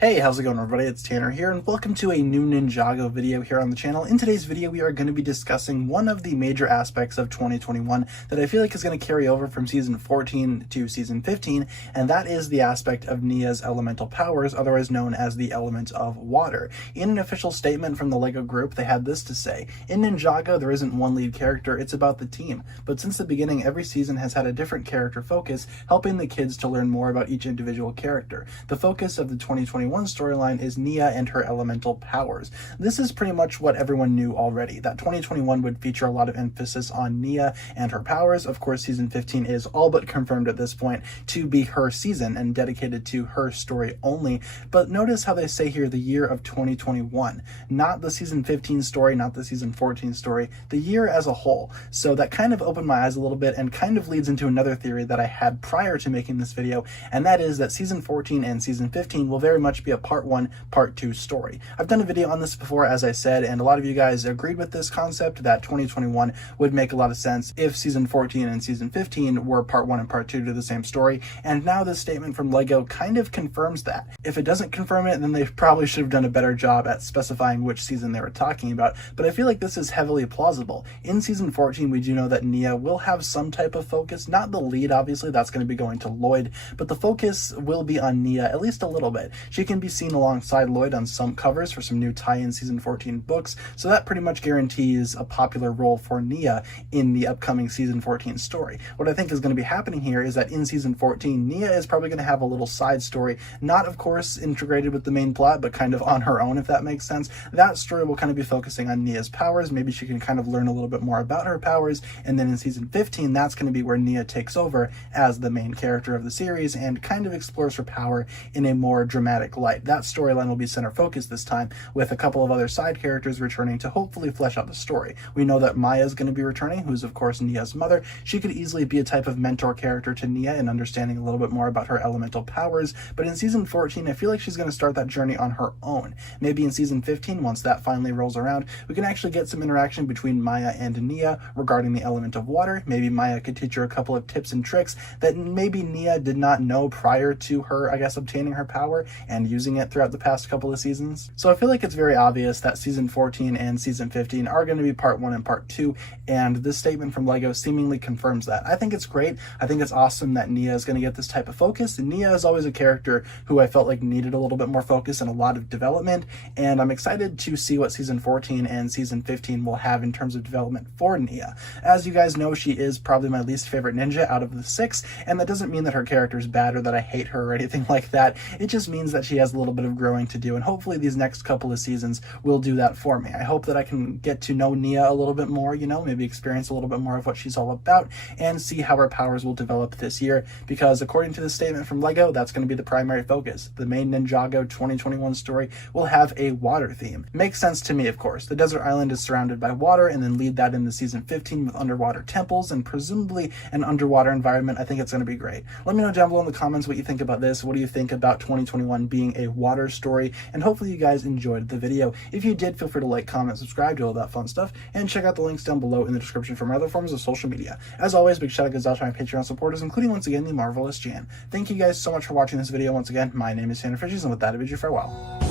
Hey, how's it going everybody? It's Tanner here and welcome to a new Ninjago video here on the channel. In today's video, we are going to be discussing one of the major aspects of 2021 that I feel like is going to carry over from season 14 to season 15, and that is the aspect of Nia's elemental powers, otherwise known as the element of water. In an official statement from the LEGO group, they had this to say: in Ninjago, there isn't one lead character, it's about the team. But since the beginning, every season has had a different character focus, helping the kids to learn more about each individual character. The focus of the 2021 storyline is Nia and her elemental powers. This is pretty much what everyone knew already, that 2021 would feature a lot of emphasis on Nia and her powers. Of course, season 15 is all but confirmed at this point to be her season and dedicated to her story only. But notice how they say here the year of 2021, not the season 15 story, not the season 14 story, the year as a whole. So that kind of opened my eyes a little bit and kind of leads into another theory that I had prior to making this video, and that is that season 14 and season 15 will very much be a part 1, part 2 story. I've done a video on this before, as I said, and a lot of you guys agreed with this concept that 2021 would make a lot of sense if season 14 and season 15 were part 1 and part 2 to the same story, and now this statement from LEGO kind of confirms that. If it doesn't confirm it, then they probably should have done a better job at specifying which season they were talking about, but I feel like this is heavily plausible. In season 14, we do know that Nia will have some type of focus, not the lead, obviously, that's going to be going to Lloyd, but the focus will be on Nia at least a little bit. She can be seen alongside Lloyd on some covers for some new tie-in season 14 books, so that pretty much guarantees a popular role for Nia in the upcoming season 14 story. What I think is going to be happening here is that in season 14, Nia is probably going to have a little side story, not of course integrated with the main plot, but kind of on her own, if that makes sense. That story will kind of be focusing on Nia's powers. Maybe she can kind of learn a little bit more about her powers, and then in season 15, that's going to be where Nia takes over as the main character of the series and kind of explores her power in a more dramatic light. That storyline will be center focus this time, with a couple of other side characters returning to hopefully flesh out the story. We know that Maya is going to be returning, who's of course Nia's mother. She could easily be a type of mentor character to Nia in understanding a little bit more about her elemental powers, but in season 14, I feel like she's going to start that journey on her own. Maybe in season 15, once that finally rolls around, we can actually get some interaction between Maya and Nia regarding the element of water. Maybe Maya could teach her a couple of tips and tricks that maybe Nia did not know prior to her, I guess, obtaining her power and using it throughout the past couple of seasons. So I feel like it's very obvious that season 14 and season 15 are going to be part 1 and part 2, and this statement from LEGO seemingly confirms that. I think it's great. I think it's awesome that Nia is going to get this type of focus. And Nia is always a character who I felt like needed a little bit more focus and a lot of development, and I'm excited to see what season 14 and season 15 will have in terms of development for Nia. As you guys know, she is probably my least favorite ninja out of the 6, and that doesn't mean that her character is bad or that I hate her or anything like that. It just means that she has a little bit of growing to do, and hopefully these next couple of seasons will do that for me. I hope that I can get to know Nia a little bit more, maybe experience a little bit more of what she's all about and see how her powers will develop this year, because according to the statement from LEGO, that's going to be the primary focus. The main Ninjago 2021 story will have a water theme. Makes sense to me, of course. The desert island is surrounded by water, and then lead that into season 15 with underwater temples and presumably an underwater environment. I think it's going to be great. Let me know down below in the comments what you think about this. What do you think about 2021 being a water story? And hopefully you guys enjoyed the video. If you did, feel free to like, comment, subscribe, do all that fun stuff, and check out the links down below in the description for my other forms of social media. As always, big shout out to my Patreon supporters, including once again the marvelous Jan. Thank you guys so much for watching this video. Once again, my name is TannerFishies, and with that I bid you farewell.